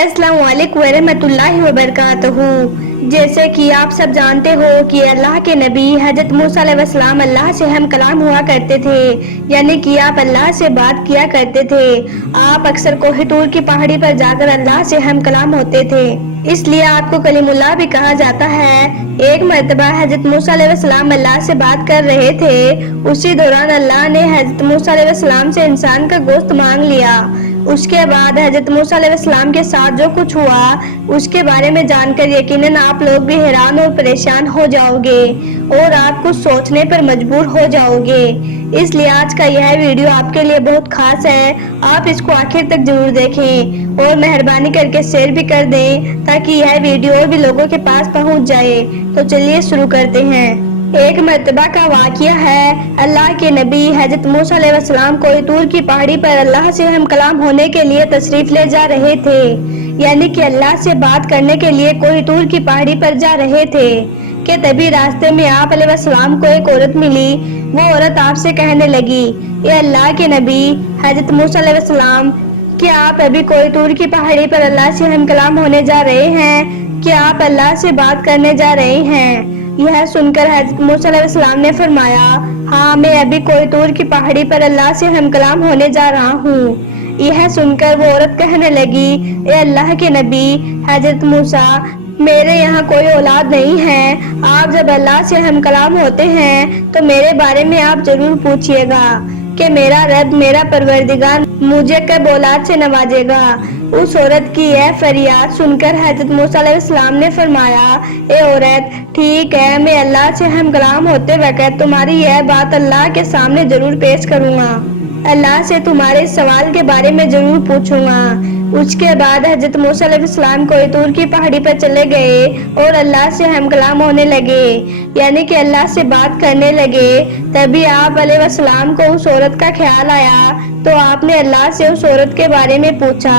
अस्सलाम वालेकुम रहमतुल्लाहि व बरकातहू। जैसे कि आप सब जानते हो कि अल्लाह के नबी हजरत मूसा अलैहिस्सलाम अल्लाह से हम कलाम हुआ करते थे, यानी कि आप अल्लाह से बात किया करते थे। आप अक्सर कोहे तूर की पहाड़ी पर जाकर अल्लाह से हम कलाम होते थे, इसलिए आपको कलीमुल्लाह भी कहा जाता है। एक मर्तबा हजरत मूसा अलैहिस्सलाम अल्लाह से बात कर रहे थे। उसी दौरान अल्लाह ने हजरत मूसा अलैहिस्सलाम से इंसान का गोश्त मांग लिया। उसके बाद हजरत मूसा अलैहिस्सलाम के साथ जो कुछ हुआ उसके बारे में जानकर यकीनन आप लोग भी हैरान और परेशान हो जाओगे और आप कुछ सोचने पर मजबूर हो जाओगे। इसलिए आज का यह वीडियो आपके लिए बहुत खास है। आप इसको आखिर तक जरूर देखें और मेहरबानी करके शेयर भी कर दें ताकि यह वीडियो और भी लोगों के पास पहुंच जाए। तो चलिए शुरू करते हैं। एक मर्तबा का वाक़या है। अल्लाह के नबी हजरत मूसा अलैहिस्सलाम कोहे तूर की पहाड़ी पर अल्लाह से हम कलाम होने के लिए तशरीफ ले जा रहे थे, यानी कि अल्लाह से बात करने के लिए कोहे तूर की पहाड़ी पर जा रहे थे कि तभी रास्ते में आप अलैहिस्सलाम को एक औरत मिली। वो औरत आपसे कहने लगी, ये अल्लाह के नबी हजरत मूसा अलैहिस्सलाम, क्या आप अभी कोहे तूर की पहाड़ी पर अल्लाह से हम कलाम होने जा रहे हैं? क्या आप अल्लाह से बात करने जा रहे हैं? यह सुनकर हजरत मूसा अलैहिस्सलाम ने फरमाया, हाँ, मैं अभी कोहे तूर की पहाड़ी पर अल्लाह से हम कलाम होने जा रहा हूँ। यह सुनकर वो औरत कहने लगी, ए अल्लाह के नबी हजरत मूसा, मेरे यहाँ कोई औलाद नहीं है। आप जब अल्लाह से हम कलाम होते हैं तो मेरे बारे में आप जरूर पूछिएगा कि मेरा रब, मेरा परवरदिगार मुझे कब औलाद से नवाजेगा। उस औरत की यह फरियाद सुनकर हजरत मूसा अलैहिस्सलाम ने फरमाया, ए औरत, ठीक है, मैं अल्लाह से हम कलाम होते वक्त तुम्हारी यह बात अल्लाह के सामने जरूर पेश करूँगा। अल्लाह से तुम्हारे सवाल के बारे में जरूर पूछूंगा। उसके बाद हजरत मूसा अलैहिस्सलाम कोहे तूर की पहाड़ी पर चले गए और अल्लाह से हम कलाम होने लगे, यानी कि अल्लाह से बात करने लगे। तभी आप अलैहिस्सलाम को उस औरत का ख्याल आया तो आपने अल्लाह से उस औरत के बारे में पूछा।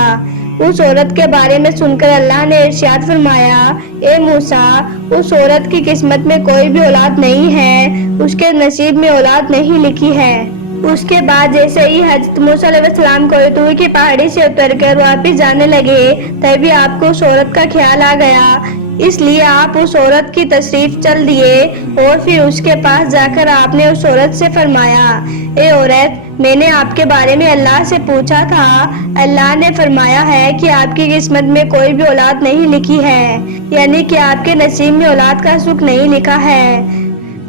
उस औरत के बारे में सुनकर अल्लाह ने इरशाद फरमाया, ए मूसा, उस औरत की किस्मत में कोई भी औलाद नहीं है, उसके नसीब में औलाद नहीं लिखी है। उसके बाद जैसे ही हजरत मूसा अलैहिस्सलाम कोहे तूर की पहाड़ी से उतरकर वापस जाने लगे तभी आपको उस औरत का ख्याल आ गया, इसलिए आप उस औरत की तशरीफ चल दिए और फिर उसके पास जाकर आपने उस औरत से फरमाया, ए औरत, मैंने आपके बारे में अल्लाह से पूछा था। अल्लाह ने फरमाया है कि आपकी किस्मत में कोई भी औलाद नहीं लिखी है, यानी कि आपके नसीब में औलाद का सुख नहीं लिखा है।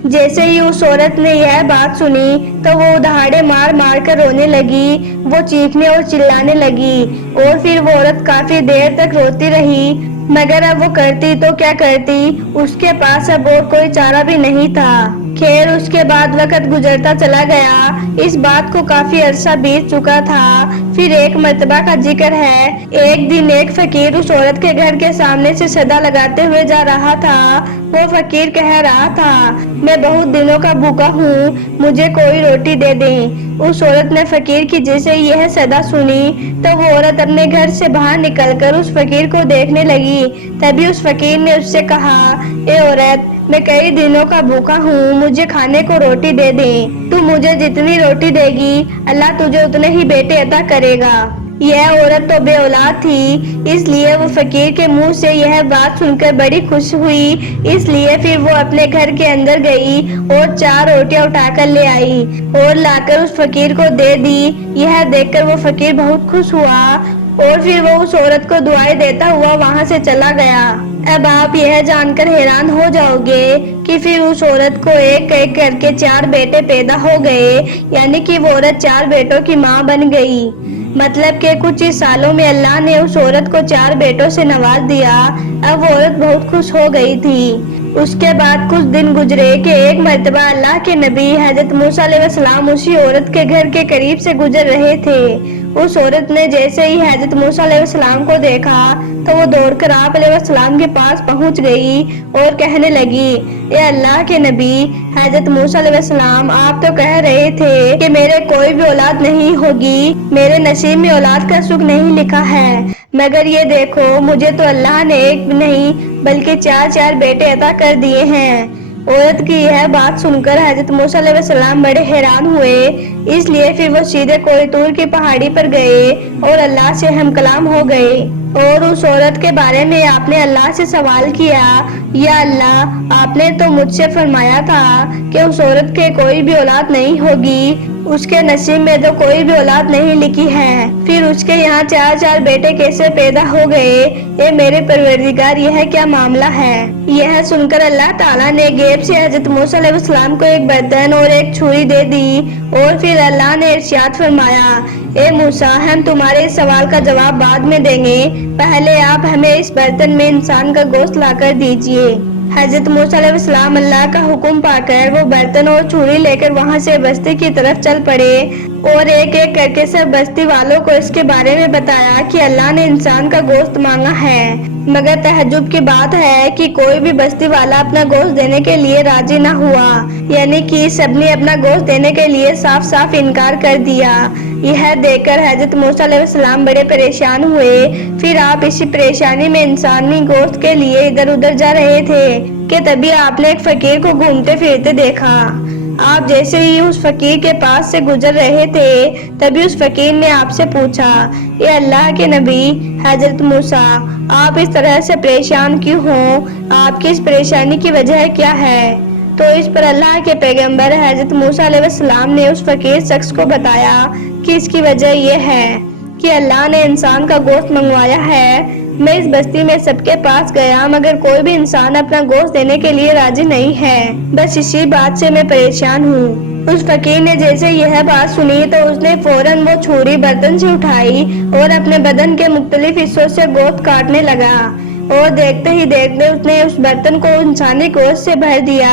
जैसे ही उस औरत ने यह बात सुनी तो वो दहाड़े मार मार कर रोने लगी। वो चीखने और चिल्लाने लगी और फिर वो औरत काफी देर तक रोती रही, मगर अब वो करती तो क्या करती, उसके पास अब और कोई चारा भी नहीं था। खैर, उसके बाद वक्त गुजरता चला गया। इस बात को काफी अरसा बीत चुका था। फिर एक मर्तबा का जिक्र है, एक दिन एक फकीर उस औरत के घर के सामने से सदा लगाते हुए जा रहा था। वो फकीर कह रहा था, मैं बहुत दिनों का भूखा हूँ, मुझे कोई रोटी दे दें। उस औरत ने फकीर की जैसे यह सदा सुनी तो वो औरत अपने घर से बाहर निकलकर उस फकीर को देखने लगी। तभी उस फकीर ने उससे कहा, ए औरत, मैं कई दिनों का भूखा हूँ, मुझे खाने को रोटी दे दे। तू मुझे जितनी रोटी देगी अल्लाह तुझे उतने ही बेटे अता करेगा। यह औरत तो बे औलाद थी, इसलिए वो फकीर के मुंह से यह बात सुनकर बड़ी खुश हुई। इसलिए फिर वो अपने घर के अंदर गई और 4 रोटियां उठाकर ले आई और लाकर उस फकीर को दे दी। यह देखकर वो फकीर बहुत खुश हुआ और फिर वो उस औरत को दुआएं देता हुआ वहां से चला गया। अब आप यह जानकर हैरान हो जाओगे कि फिर उस औरत को एक एक करके 4 बेटे पैदा हो गए, यानी कि वो औरत 4 बेटों की माँ बन गई। मतलब कि कुछ ही सालों में अल्लाह ने उस औरत को 4 बेटों से नवाज दिया। अब वो औरत बहुत खुश हो गई थी। उसके बाद कुछ दिन गुजरे कि एक मर्तबा अल्लाह के नबी हजरत मूसा अलैहिस्सलाम उसी औरत के घर के करीब से गुजर रहे थे। उस औरत ने जैसे ही हजरत मूसा अलैहिस्सलाम को देखा तो वो दौड़कर आप अलैहिस्सलाम के पास पहुंच गई और कहने लगी, ए अल्लाह के नबी हजरत मूसा अलैहिस्सलाम, आप तो कह रहे थे कि मेरे कोई भी औलाद नहीं होगी, मेरे नसीब में औलाद का सुख नहीं लिखा है, मगर ये देखो, मुझे तो अल्लाह ने एक नहीं बल्कि 4 बेटे अता कर दिए हैं। औरत की यह बात सुनकर हजरत मूसा अलैहिस्सलाम बड़े हैरान हुए। इसलिए फिर वो सीधे कोहे तूर की पहाड़ी पर गए और अल्लाह से हम कलाम हो गए। اور اس عورت کے بارے میں آپ نے اللہ سے سوال کیا، یا اللہ آپ نے تو مجھ سے فرمایا تھا کہ اس عورت کے کوئی بھی اولاد نہیں ہوگی، اس کے نصیب میں تو کوئی بھی اولاد نہیں لکھی ہے، پھر اس کے یہاں 4 بیٹے کیسے پیدا ہو گئے؟ اے میرے پروردگار، یہ کیا معاملہ ہے؟ یہ سن کر اللہ تعالیٰ نے غیب سے حضرت موسیٰ علیہ السلام کو ایک برتن اور ایک چھری دے دی، اور پھر اللہ نے ارشاد فرمایا، اے موسیٰ ہم تمہارے اس سوال کا جواب بعد میں دیں گے، پہلے آپ ہمیں اس برتن میں انسان کا گوشت لا کر دیجئے۔ حضرت موسیٰ علیہ السلام اللہ کا حکم پا کر وہ برتن اور چھری لے کر وہاں سے بستی کی طرف چل پڑے، اور ایک ایک کر کے سب بستی والوں کو اس کے بارے میں بتایا کہ اللہ نے انسان کا گوشت مانگا ہے، مگر تعجب کی بات ہے کہ کوئی بھی بستی والا اپنا گوشت دینے کے لیے راضی نہ ہوا، یعنی کہ سب نے اپنا گوشت دینے کے لیے صاف صاف انکار کر دیا۔ یہ دیکھ کر حضرت موسیٰ علیہ السلام بڑے پریشان ہوئے۔ پھر آپ اسی پریشانی میں انسانی گوشت کے لیے ادھر ادھر جا رہے تھے کہ تبھی آپ نے ایک فقیر کو گھومتے پھرتے دیکھا۔ آپ جیسے ہی اس فقیر کے پاس سے گزر رہے تھے تبھی اس فقیر نے آپ سے پوچھا، اے اللہ کے نبی حضرت موسیٰ، آپ اس طرح سے پریشان کیوں ہوں؟ آپ کی اس پریشانی کی وجہ کیا ہے؟ تو اس پر اللہ کے پیغمبر حضرت موسیٰ علیہ السلام نے اس فقیر شخص کو بتایا کہ اس کی وجہ یہ ہے کہ اللہ نے انسان کا گوشت منگوایا ہے۔ میں اس بستی میں سب کے پاس گیا مگر کوئی بھی انسان اپنا گوشت دینے کے لیے راضی نہیں ہے، بس اسی بات سے میں پریشان ہوں۔ اس فقیر نے جیسے یہ بات سنی تو اس نے فوراً وہ چھری برتن سے اٹھائی اور اپنے بدن کے مختلف حصوں سے گوشت کاٹنے لگا، اور دیکھتے ہی دیکھتے اس نے اس برتن کو انسانی گوشت سے بھر دیا۔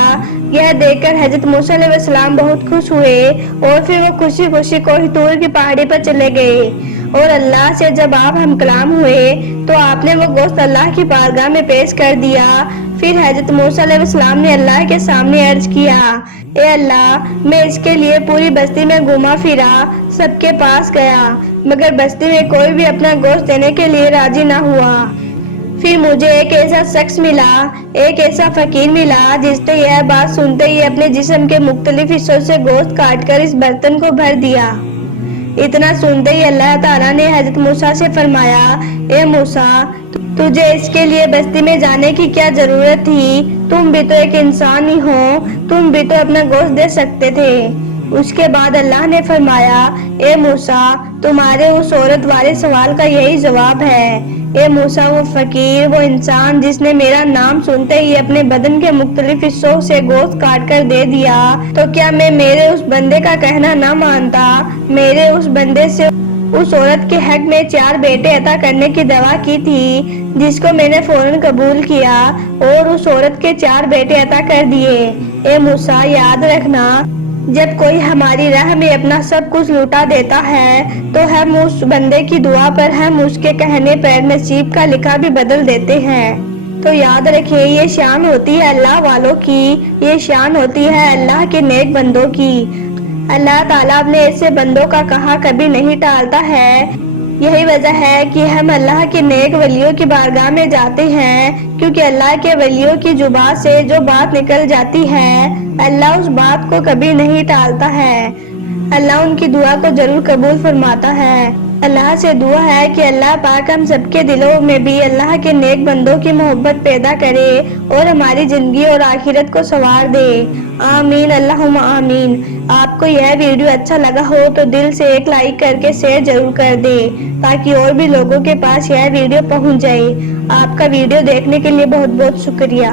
یہ دیکھ کر حضرت موسیٰ علیہ السلام بہت خوش ہوئے، اور پھر وہ خوشی خوشی کوہ طور کی پہاڑی پر چلے گئے، اور اللہ سے جب آپ ہم کلام ہوئے تو آپ نے وہ گوشت اللہ کی بارگاہ میں پیش کر دیا۔ پھر حضرت موسیٰ علیہ السلام نے اللہ کے سامنے عرض کیا، اے اللہ میں اس کے لیے پوری بستی میں گھوما پھرا، سب کے پاس گیا، مگر بستی میں کوئی بھی اپنا گوشت دینے کے لیے راضی نہ ہوا۔ پھر مجھے ایک ایسا شخص ملا، ایک ایسا فقیر ملا جس نے یہ بات سنتے ہی اپنے جسم کے مختلف حصوں سے گوشت کاٹ کر اس برتن کو بھر دیا۔ اتنا سنتے ہی اللہ تعالیٰ نے حضرت موسیٰ سے فرمایا، اے موسیٰ تجھے اس کے لیے بستی میں جانے کی کیا ضرورت تھی؟ تم بھی تو ایک انسان ہی ہو، تم بھی تو اپنا گوشت دے سکتے تھے۔ اس کے بعد اللہ نے فرمایا، اے موسیٰ تمہارے اس عورت والے سوال کا یہی جواب ہے۔ اے موسیٰ وہ فقیر، وہ انسان جس نے میرا نام سنتے ہی اپنے بدن کے مختلف حصوں سے گوشت کاٹ کر دے دیا، تو کیا میں میرے اس بندے کا کہنا نہ مانتا؟ میرے اس بندے سے اس عورت کے حق میں 4 بیٹے عطا کرنے کی دعا کی تھی، جس کو میں نے فوراً قبول کیا اور اس عورت کے 4 بیٹے عطا کر دیے۔ اے موسیٰ یاد رکھنا، جب کوئی ہماری راہ میں اپنا سب کچھ لوٹا دیتا ہے تو ہم اس بندے کی دعا پر، ہم اس کے کہنے پر نصیب کا لکھا بھی بدل دیتے ہیں۔ تو یاد رکھیں، یہ شان ہوتی ہے اللہ والوں کی، یہ شان ہوتی ہے اللہ کے نیک بندوں کی۔ اللہ تعالیٰ اپنے ایسے بندوں کا کہا کبھی نہیں ٹالتا ہے۔ یہی وجہ ہے کہ ہم اللہ کے نیک ولیوں کی بارگاہ میں جاتے ہیں، کیونکہ اللہ کے ولیوں کی زبان سے جو بات نکل جاتی ہے اللہ اس بات کو کبھی نہیں ٹالتا ہے۔ اللہ ان کی دعا کو ضرور قبول فرماتا ہے۔ اللہ سے دعا ہے کہ اللہ پاک ہم سب کے دلوں میں بھی اللہ کے نیک بندوں کی محبت پیدا کرے اور ہماری زندگی اور آخرت کو سنوار دے۔ آمین اللہم آمین۔ آپ کو یہ ویڈیو اچھا لگا ہو تو دل سے ایک لائک کر کے شیئر ضرور کر دے تاکہ اور بھی لوگوں کے پاس یہ ویڈیو پہنچ جائے۔ آپ کا ویڈیو دیکھنے کے لیے بہت بہت شکریہ۔